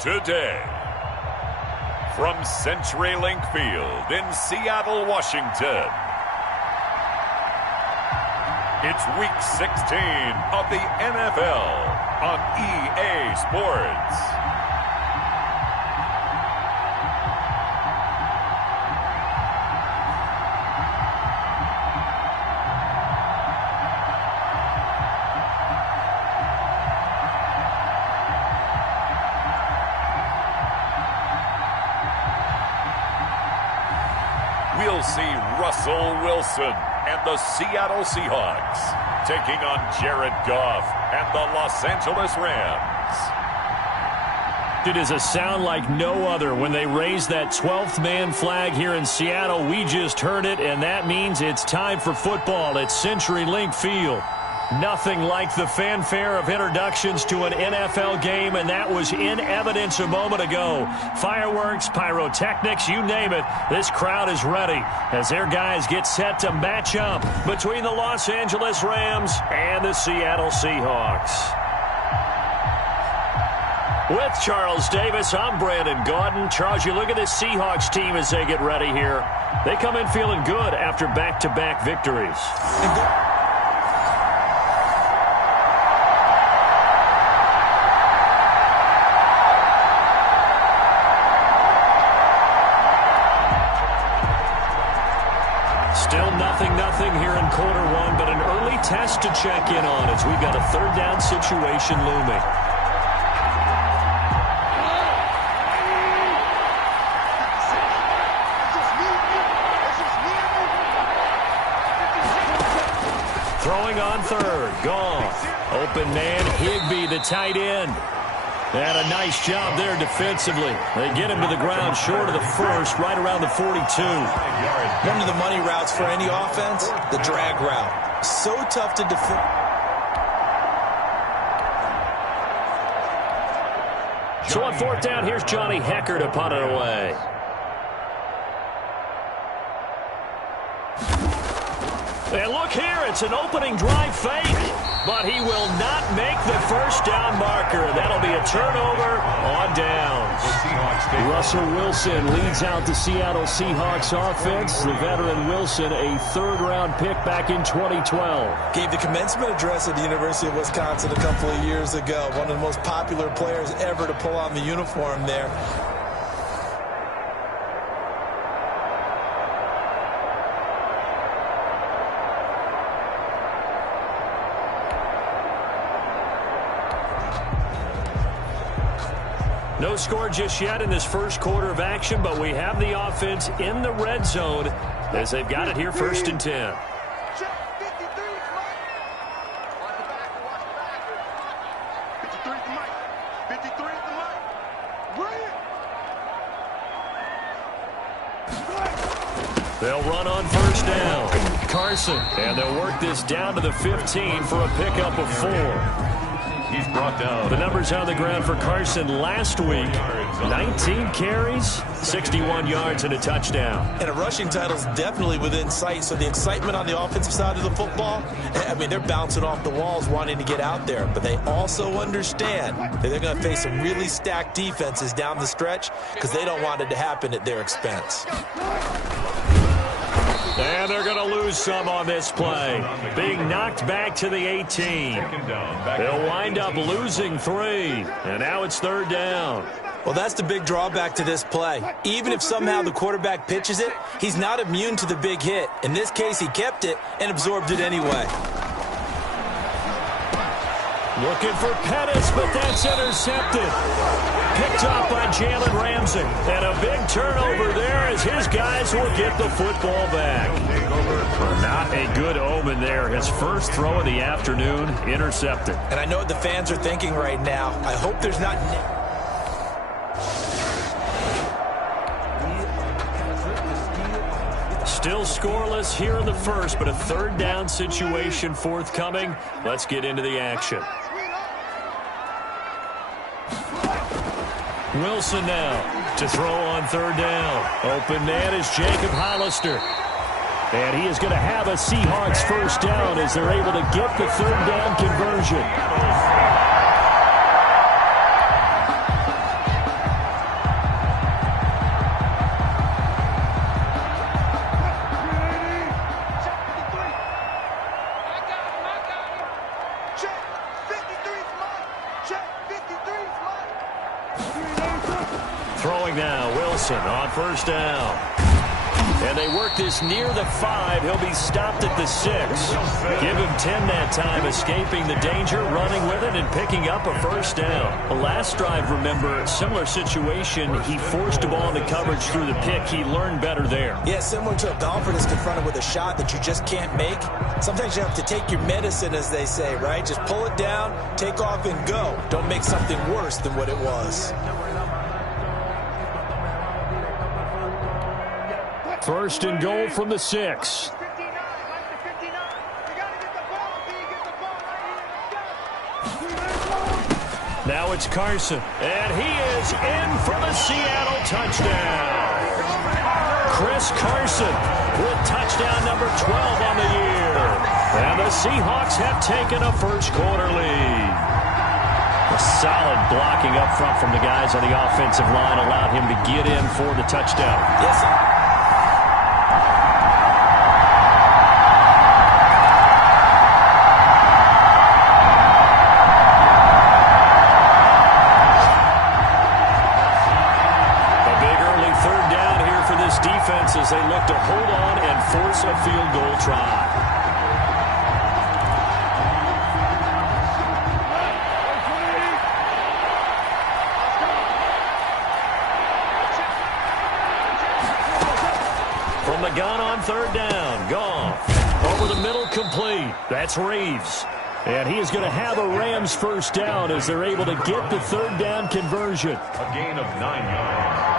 Today, from CenturyLink Field in Seattle, Washington, it's Week 16 of the NFL on EA Sports. We'll see Russell Wilson and the Seattle Seahawks taking on Jared Goff and the Los Angeles Rams. It is a sound like no other when they raise that 12th man flag here in Seattle. We just heard it, and that means it's time for football at CenturyLink Field. Nothing like the fanfare of introductions to an NFL game, and that was in evidence a moment ago. Fireworks, pyrotechnics, you name it, this crowd is ready as their guys get set to match up between the Los Angeles Rams and the Seattle Seahawks. With Charles Davis, I'm Brandon Gaudin. Charles, you look at this Seahawks team as they get ready here. They come in feeling good after back-to-back victories. Still nothing here in quarter one, but an early test to check in on as we've got a third down situation looming. Throwing on third, Goff. Open man, Higbee, the tight end. And a nice job there defensively. They get him to the ground short of the first, right around the 42. One of the money routes for any offense, the drag route. So tough to defend. So on fourth down, here's Johnny Hecker to punt it away. And look here, it's an opening drive fake, but he will not make the first down marker. That'll be a turnover on downs. Russell Wilson leads out the Seattle Seahawks offense. The veteran Wilson, a third-round pick back in 2012. Gave the commencement address at the University of Wisconsin a couple of years ago. One of the most popular players ever to pull on the uniform there. No score just yet in this first quarter of action, but we have the offense in the red zone as they've got it here first and 10. They'll run on first down. Carson, and they'll work this down to the 15 for a pickup of 4. He's brought down. The numbers on the ground for Carson last week. 19 carries, 61 yards, and a touchdown. And a rushing title is definitely within sight, so the excitement on the offensive side of the football, I mean, they're bouncing off the walls wanting to get out there, but they also understand that they're going to face some really stacked defenses down the stretch because they don't want it to happen at their expense. And they're going to lose some on this play. Being knocked back to the 18. They'll wind up losing 3. And now it's third down. Well, that's the big drawback to this play. Even if somehow the quarterback pitches it, he's not immune to the big hit. In this case, he kept it and absorbed it anyway. Looking for Pettis, but that's intercepted. Picked off by Jalen Ramsey. And a big turnover there as his guys will get the football back. Not a good omen there. His first throw of the afternoon, intercepted. And I know what the fans are thinking right now. I hope there's not... Still scoreless here in the first, but a third down situation forthcoming. Let's get into the action. Wilson now to throw on third down. Open man is Jacob Hollister. And he is going to have a Seahawks first down as they're able to get the third down conversion. Throwing now, Wilson on first down. And they work this near the 5. He'll be stopped at the 6. Give him 10 that time, escaping the danger, running with it, and picking up a first down. The last drive, remember, similar situation. He forced the ball into coverage through the pick. He learned better there. Yeah, similar to a golfer that's confronted with a shot that you just can't make. Sometimes you have to take your medicine, as they say, right? Just pull it down, take off, and go. Don't make something worse than what it was. First and goal from the 6. Now it's Carson, and he is in for the Seattle touchdown. Chris Carson with touchdown number 12 on the year. And the Seahawks have taken a first quarter lead. A solid blocking up front from the guys on the offensive line allowed him to get in for the touchdown. Yes, sir. As they look to hold on and force a field goal try. From the gun on third down, Goff. Over the middle, complete. That's Reeves. And he is going to have a Rams first down as they're able to get the third down conversion. A gain of 9 yards.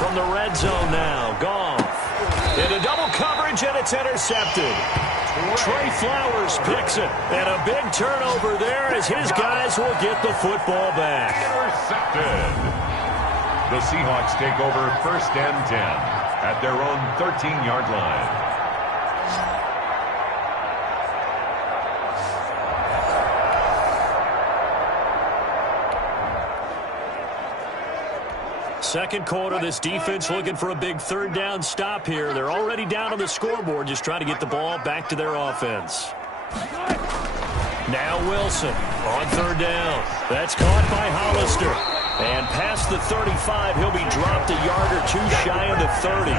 From the red zone now, Goff. Into double coverage, and it's intercepted. Trey Flowers picks it, and a big turnover there as his guys will get the football back. Intercepted. The Seahawks take over first and 10 at their own 13-yard line. Second quarter, this defense looking for a big third down stop here. They're already down on the scoreboard, just trying to get the ball back to their offense. Now Wilson on third down. That's caught by Hollister. And past the 35, he'll be dropped a yard or two shy of the 30.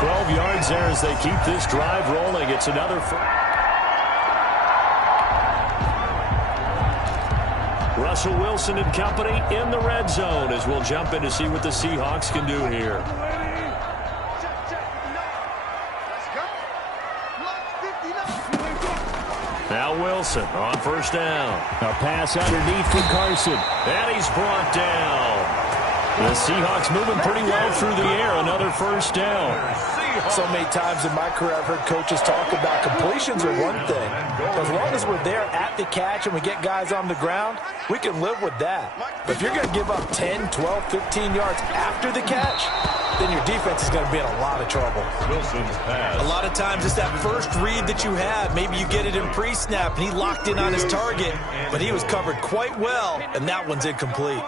12 yards there as they keep this drive rolling. It's another Russell Wilson and company in the red zone as we'll jump in to see what the Seahawks can do here. Now Wilson on first down. A pass underneath for Carson. And he's brought down. The Seahawks moving pretty well through the air. Another first down. So many times in my career I've heard coaches talk about completions are one thing. But as long as we're there at the catch and we get guys on the ground, we can live with that. But if you're going to give up 10, 12, 15 yards after the catch, then your defense is going to be in a lot of trouble. Wilson's pass. A lot of times it's that first read that you have. Maybe you get it in pre-snap and he locked in on his target, but he was covered quite well, and that one's incomplete.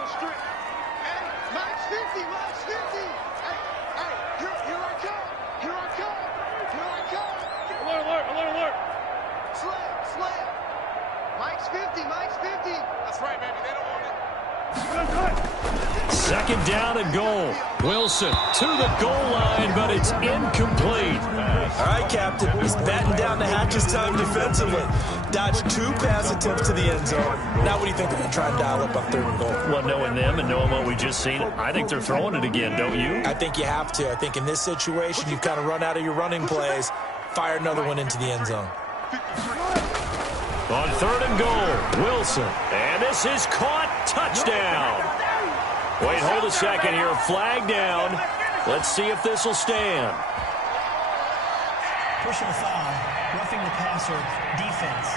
Second down and goal. Wilson to the goal line, but it's incomplete. All right, Captain. He's batting down the hatches time defensively. Dodged 2 pass attempts to the end zone. Now what do you think they're going to try and dial up on third and goal? Well, knowing them and knowing what we just seen, I think they're throwing it again, don't you? I think you have to. I think in this situation, you've kind of run out of your running plays. Fire another one into the end zone. On third and goal, Wilson. And this is caught. Touchdown. Wait, hold a second here. Flag down. Let's see if this will stand. Personal foul. Roughing the passer. Defense.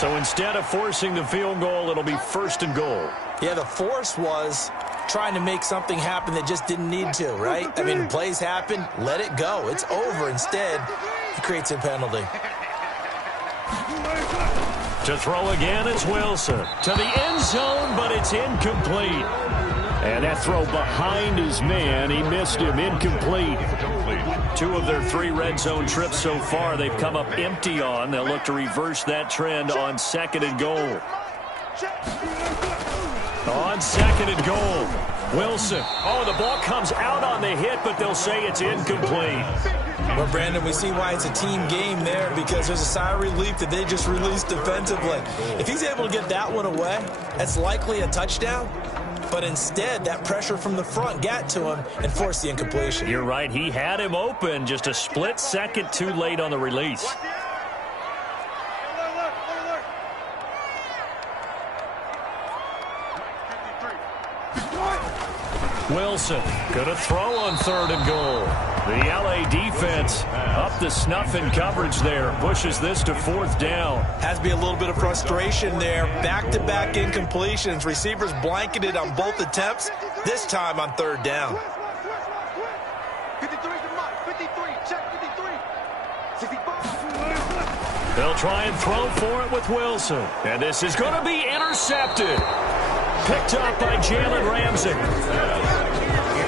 So instead of forcing the field goal, it'll be first and goal. Yeah, the force was trying to make something happen that just didn't need to, right? I mean, plays happen, let it go. It's over. Instead, he creates a penalty. To throw again is Wilson. To the end zone, but it's incomplete. And that throw behind his man, he missed him, incomplete. 2 of their 3 red zone trips so far, they've come up empty on. They'll look to reverse that trend on 2nd and goal. On 2nd and goal, Wilson. Oh, the ball comes out on the hit, but they'll say it's incomplete. Well, Brandon, we see why it's a team game there, because there's a sigh of relief that they just released defensively. If he's able to get that one away, that's likely a touchdown. But instead, that pressure from the front got to him and forced the incompletion. You're right. He had him open, just a split second too late on the release. Wilson gonna throw on 3rd and goal. The LA defense up to snuff in coverage there. Pushes this to 4th down. Has to be a little bit of frustration there. Back-to-back incompletions. Receivers blanketed on both attempts, this time on 3rd down. 53 to Mike. 53. Check 53. 65. They'll try and throw for it with Wilson. And this is going to be intercepted. Picked up by Jalen Ramsey.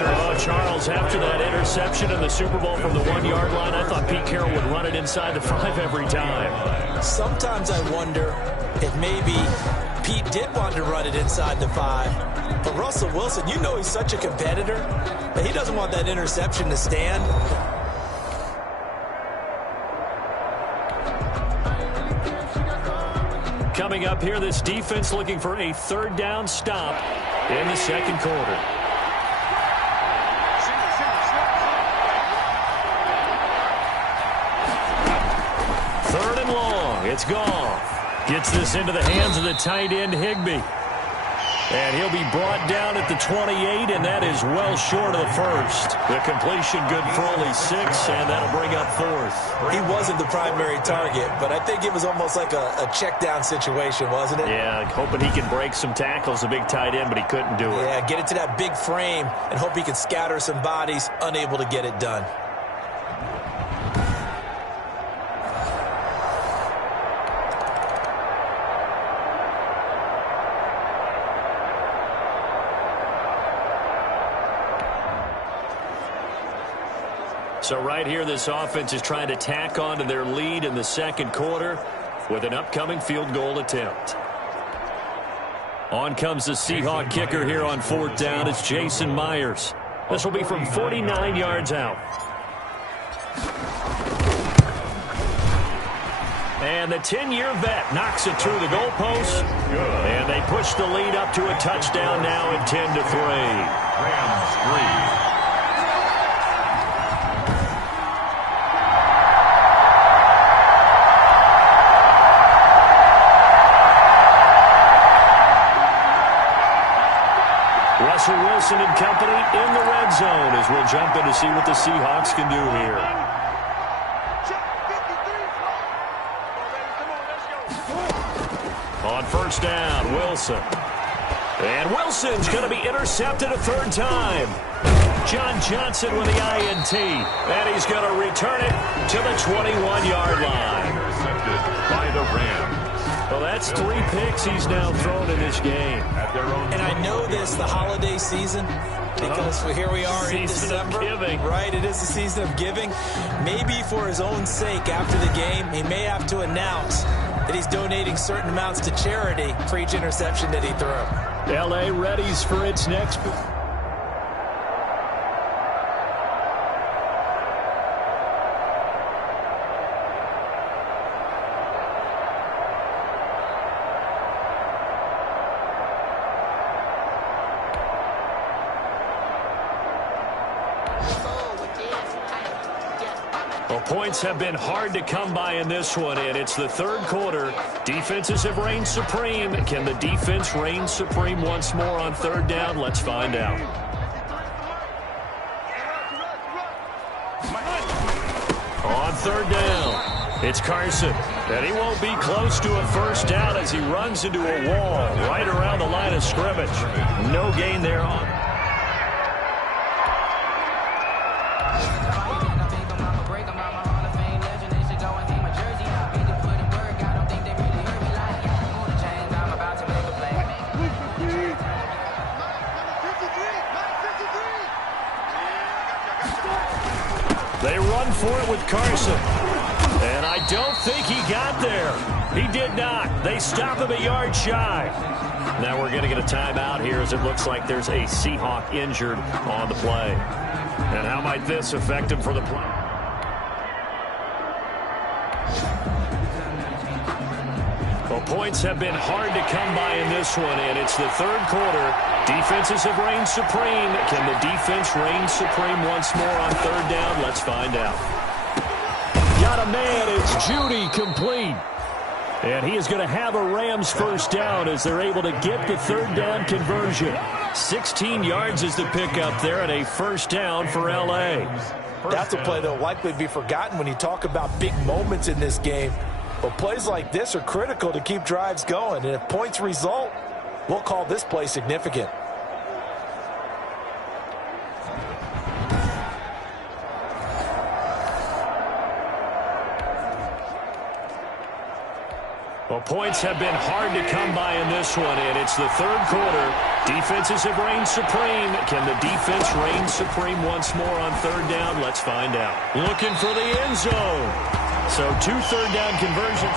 Oh, Charles, after that interception in the Super Bowl from the 1-yard line, I thought Pete Carroll would run it inside the 5 every time. Sometimes I wonder if maybe Pete did want to run it inside the 5. But Russell Wilson, you know he's such a competitor that he doesn't want that interception to stand. Coming up here, this defense looking for a 3rd down stop in the 2nd quarter. It's Goff. Gets this into the hands of the tight end, Higbee. And he'll be brought down at the 28, and that is well short of the 1st. The completion good for only 6, and that'll bring up 4th. He wasn't the primary target, but I think it was almost like a check down situation, wasn't it? Yeah, hoping he can break some tackles, a big tight end, but he couldn't do it. Yeah, get it to that big frame and hope he can scatter some bodies, unable to get it done. So right here, this offense is trying to tack on to their lead in the 2nd quarter with an upcoming field goal attempt. On comes the Seahawk kicker here on 4th down. It's Jason Myers. This will be from 49 yards out. And the 10-year vet knocks it through the goalpost. And they push the lead up to a touchdown now at 10-3. Rams 3. Russell Wilson and company in the red zone as we'll jump in to see what the Seahawks can do here. On 1st down, Wilson. And Wilson's going to be intercepted a 3rd time. John Johnson with the INT. And he's going to return it to the 21-yard line. Intercepted by the Rams. Well, that's 3 picks he's now thrown in this game. And I know this, the holiday season, because here we are in December. Right, it is the season of giving. Maybe for his own sake, after the game, he may have to announce that he's donating certain amounts to charity for each interception that he threw. L.A. readies for its next. Points have been hard to come by in this one, and it's the 3rd quarter. Defenses have reigned supreme. Can the defense reign supreme once more on 3rd down? Let's find out. On 3rd down, it's Carson. And he won't be close to a 1st down as he runs into a wall right around the line of scrimmage. No gain there on. with Carson. And I don't think he got there. He did not. They stop him a yard shy. Now we're going to get a timeout here as it looks like there's a Seahawk injured on the play. And how might this affect him for the play? Well, points have been hard to come by in this one, and it's the third quarter. Defenses have reigned supreme. Can the defense reign supreme once more on third down? Let's find out. Got a man. It's Judy, complete. And he is going to have a Rams first down as they're able to get the third down conversion. 16 yards is the pickup there, and a first down for L.A. That's a play that will likely be forgotten when you talk about big moments in this game. But plays like this are critical to keep drives going. And if points result, we'll call this play significant. Well, points have been hard to come by in this one, and it's the third quarter. Defenses have reigned supreme. Can the defense reign supreme once more on third down? Let's find out. Looking for the end zone. So 2 third down conversions.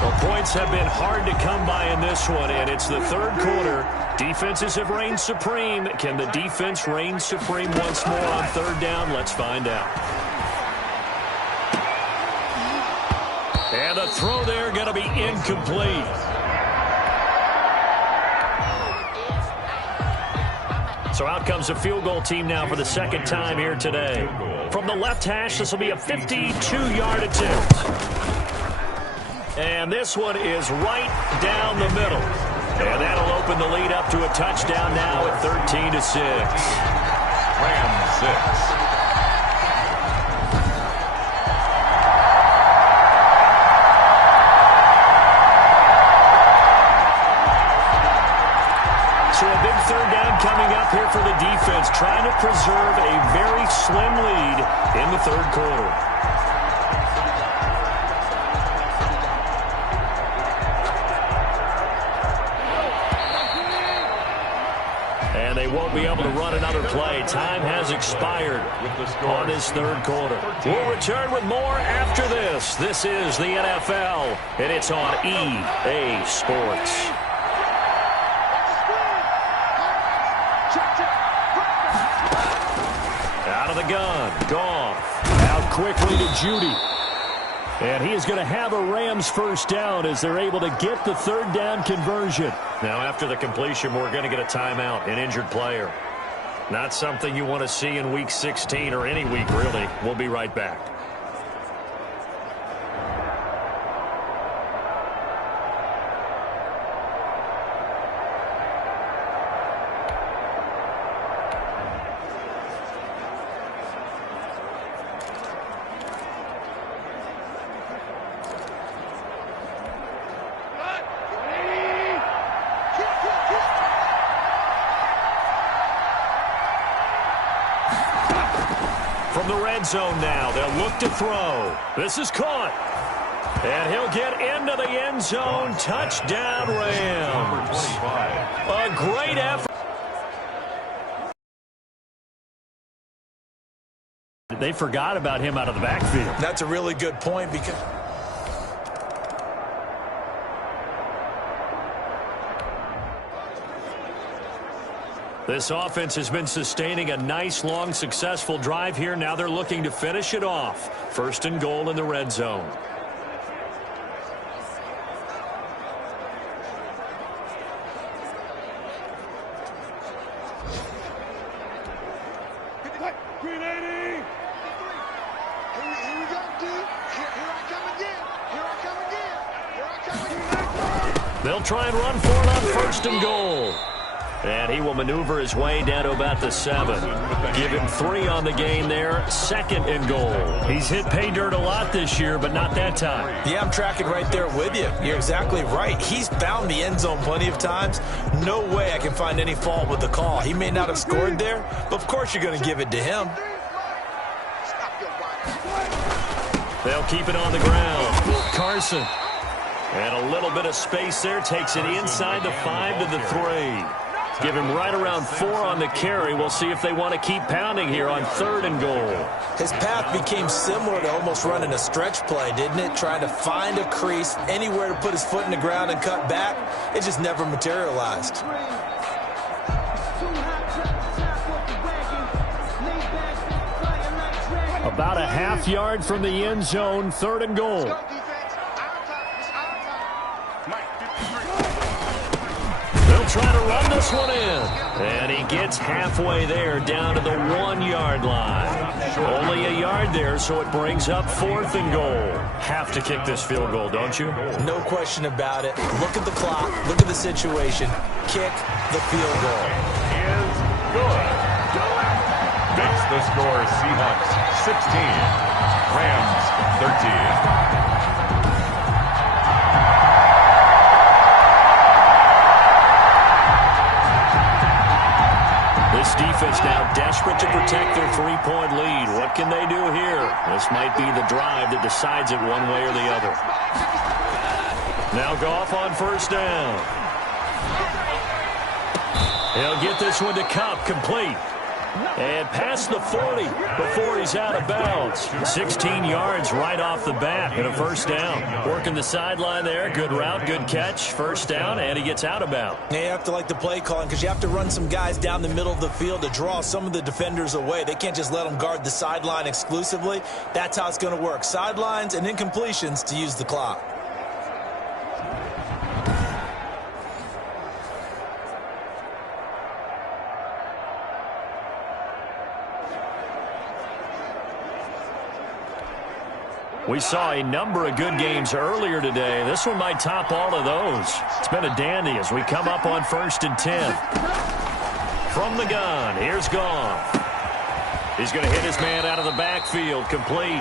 Well, points have been hard to come by in this one, and it's the third quarter. Defenses have reigned supreme. Can the defense reign supreme once more on third down? Let's find out. And the throw there going to be incomplete. So out comes a field goal team now for the second time here today. From the left hash, this will be a 52-yard attempt. And this one is right down the middle. And that'll open the lead up to a touchdown now at 13-6. Rams 6. So a big third down coming up here for the defense, trying to preserve a very slim lead in the third quarter. And they won't be able to run another play. Time has expired on this third quarter. We'll return with more after this. This is the NFL, and it's on EA Sports. Out of the gun, Goff. Out quickly to Judy. And he is going to have a Rams first down as they're able to get the third down conversion. Now after the completion, we're going to get a timeout, an injured player. Not something you want to see in Week 16 or any week, really. We'll be right back. From the red zone now, they'll look to throw. This is caught. And he'll get into the end zone. Touchdown, Rams. A great effort. They forgot about him out of the backfield. That's a really good point because this offense has been sustaining a nice, long, successful drive here. Now they're looking to finish it off. First and goal in the red zone. They'll try and run for it on first and goal. And he will maneuver his way down to about the 7. Give him 3 on the game there. Second and goal. He's hit pay dirt a lot this year, but not that time. Yeah, I'm tracking right there with you. You're exactly right. He's found the end zone plenty of times. No way I can find any fault with the call. He may not have scored there, but of course you're going to give it to him. They'll keep it on the ground. Carson. And a little bit of space there. Takes it inside the 5 to the 3. Give him right around 4 on the carry. We'll see if they want to keep pounding here on 3rd and goal. His path became similar to almost running a stretch play, didn't it? Trying to find a crease, anywhere to put his foot in the ground and cut back. It just never materialized. About a half yard from the end zone, 3rd and goal. They'll try to run this one in. And he gets halfway there, down to the 1-yard line. Only a yard there, so it brings up 4th and goal. Have to kick this field goal, don't you? No question about it. Look at the clock. Look at the situation. Kick the field goal. Is good. Makes the score Seahawks 16, Rams 13. This defense now desperate to protect their 3-point lead. What can they do here? This might be the drive that decides it one way or the other. Now Goff on 1st down. He'll get this one to Kupp, complete. And past the 40 before he's out of bounds. 16 yards right off the bat and a 1st down. Working the sideline there. Good route, good catch. 1st down, and he gets out of bounds. Yeah, you have to like the play calling because you have to run some guys down the middle of the field to draw some of the defenders away. They can't just let them guard the sideline exclusively. That's how it's going to work. Sidelines and incompletions to use the clock. We saw a number of good games earlier today. This one might top all of those. It's been a dandy as we come up on 1st and 10. From the gun, here's Goff. He's going to hit his man out of the backfield, complete.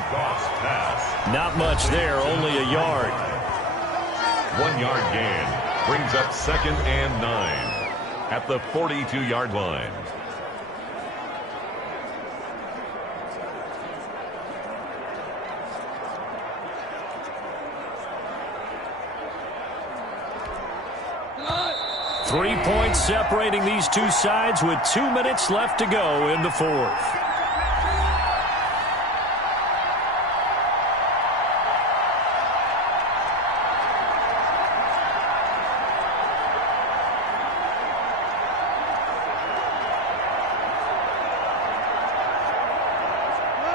Not much there, only a yard. 1-yard gain brings up 2nd and 9 at the 42-yard line. Three points separating these two sides with 2 minutes left to go in the 4th.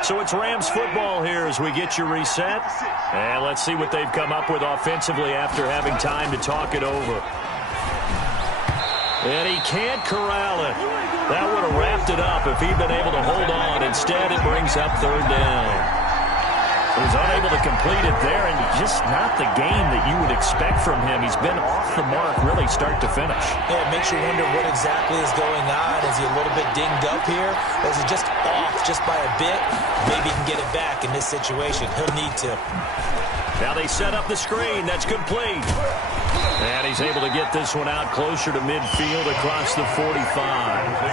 So it's Rams football here as we get you reset. And let's see what they've come up with offensively after having time to talk it over. And he can't corral it. That would have wrapped it up if he'd been able to hold on. Instead, it brings up 3rd down. He was unable to complete it there, and just not the game that you would expect from him. He's been off the mark really start to finish. Yeah, it makes you wonder what exactly is going on. Is he a little bit dinged up here? Or is he just off just by a bit? Maybe he can get it back in this situation. He'll need to. Now they set up the screen. That's complete. And he's able to get this one out closer to midfield across the 45.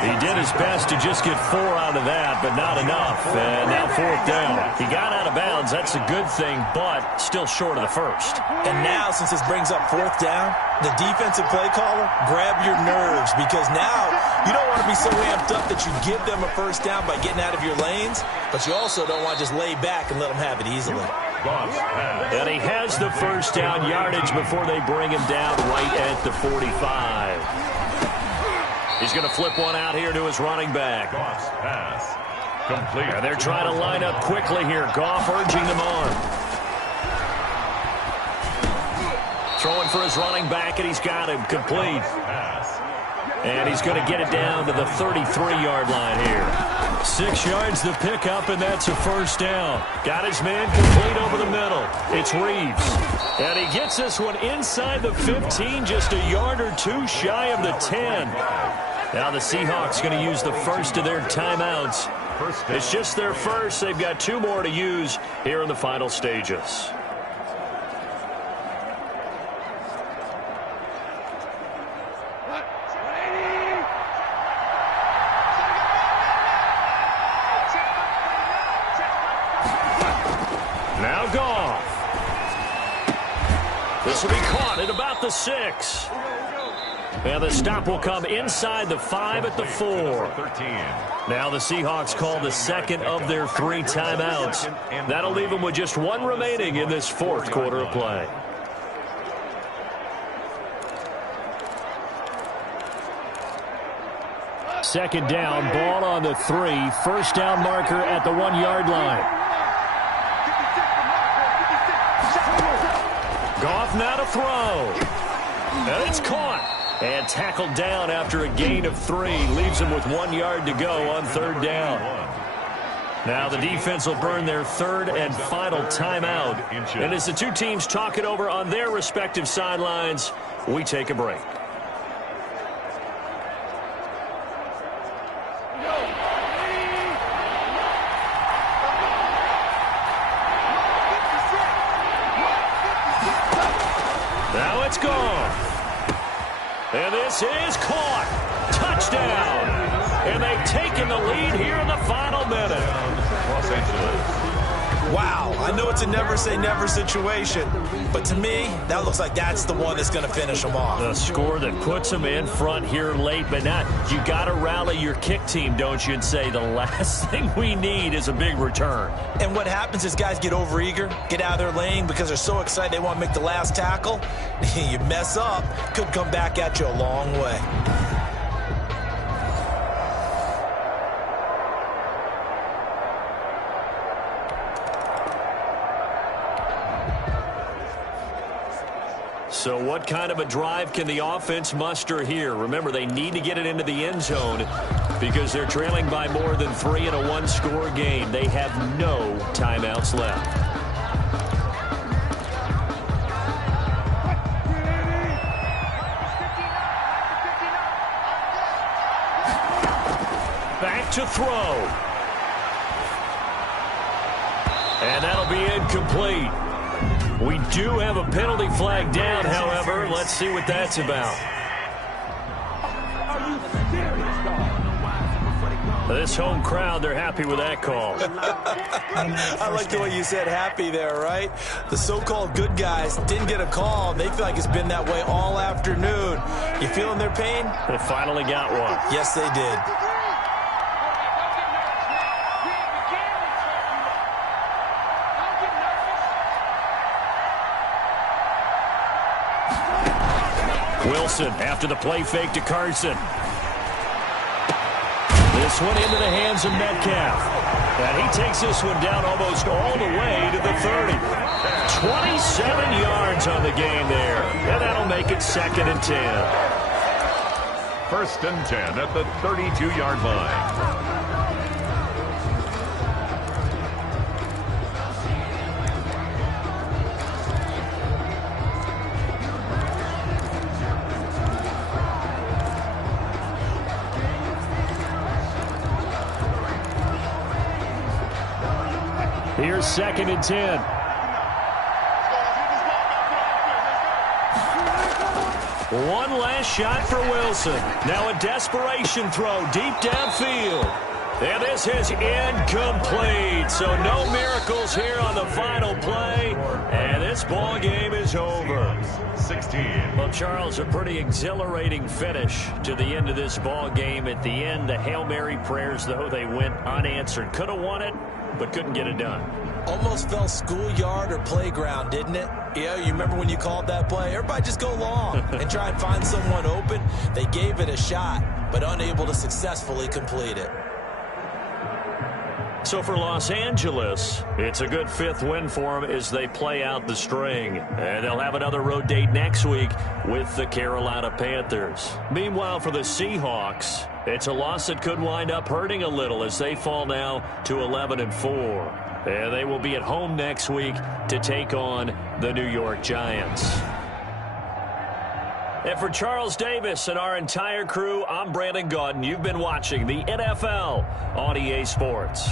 He did his best to just get 4 out of that, but not enough. And now 4th down. He got out of bounds. That's a good thing, but still short of the 1st. And now, since this brings up 4th down, the defensive play caller, grab your nerves, because now you don't want to be so amped up that you give them a 1st down by getting out of your lanes, but you also don't want to just lay back and let them have it easily. And he has the 1st down yardage before they bring him down right at the 45. He's going to flip one out here to his running back. Pass complete. And they're trying to line up quickly here. Goff urging them on. Throwing for his running back, and he's got him complete. And he's going to get it down to the 33-yard line here. 6 yards the pickup, and that's a 1st down. Got his man complete over the middle. It's Reeves. And he gets this one inside the 15, just a yard or 2 shy of the 10. Now the Seahawks going to use the first of their timeouts. It's just their first. They've got 2 more to use here in the final stages. Now Goff. This will be caught at about the 6. And the stop will come inside the 5 at the 4. Now the Seahawks call the second of their 3 timeouts. That'll leave them with just 1 remaining in this 4th quarter of play. Second down, ball on the 3. First down marker at the 1-yard line. Goff now to throw. And it's caught. And tackled down after a gain of 3. Leaves him with 1 yard to go on 3rd down. Now the defense will burn their 3rd and final timeout. And as the 2 teams talk it over on their respective sidelines, we take a break. Now it's gone. And this is caught. Touchdown. And they've taken the lead here in the final minute. Los Angeles. Wow, I know it's a never-say-never situation, but to me, that looks like that's the one that's going to finish them off. The score that puts them in front here late, but not. You got to rally your kick team, don't you, and say the last thing we need is a big return. And what happens is guys get overeager, get out of their lane because they're so excited they want to make the last tackle. You mess up, could come back at you a long way. So what kind of a drive can the offense muster here? Remember, they need to get it into the end zone because they're trailing by more than 3 in a 1-score game. They have no timeouts left. Back to throw. And that'll be incomplete. We do have a penalty flag down, however. Let's see what that's about. This home crowd, they're happy with that call. I like the way you said happy there, right? The so-called good guys didn't get a call. They feel like it's been that way all afternoon. You feeling their pain? They finally got one. Yes, they did. Wilson after the play fake to Carson. This one into the hands of Metcalf. And he takes this one down almost all the way to the 30. 27 yards on the game there. And that'll make it 2nd and 10. 1st and 10 at the 32-yard line. Here's 2nd and 10. One last shot for Wilson. Now a desperation throw deep downfield. And this is incomplete. So no miracles here on the final play. And this ball game is over. 16. Well, Charles, a pretty exhilarating finish to the end of this ball game. At the end, the Hail Mary prayers, though, they went unanswered. Could have won it, but couldn't get it done. Almost felt schoolyard or playground, didn't it? Yeah, you remember when you called that play? Everybody just go long and try and find someone open. They gave it a shot, but unable to successfully complete it. So for Los Angeles, it's a good 5th win for them as they play out the string. And they'll have another road date next week with the Carolina Panthers. Meanwhile, for the Seahawks, it's a loss that could wind up hurting a little as they fall now to 11-4. And they will be at home next week to take on the New York Giants. And for Charles Davis and our entire crew, I'm Brandon Gaudin. You've been watching the NFL on EA Sports.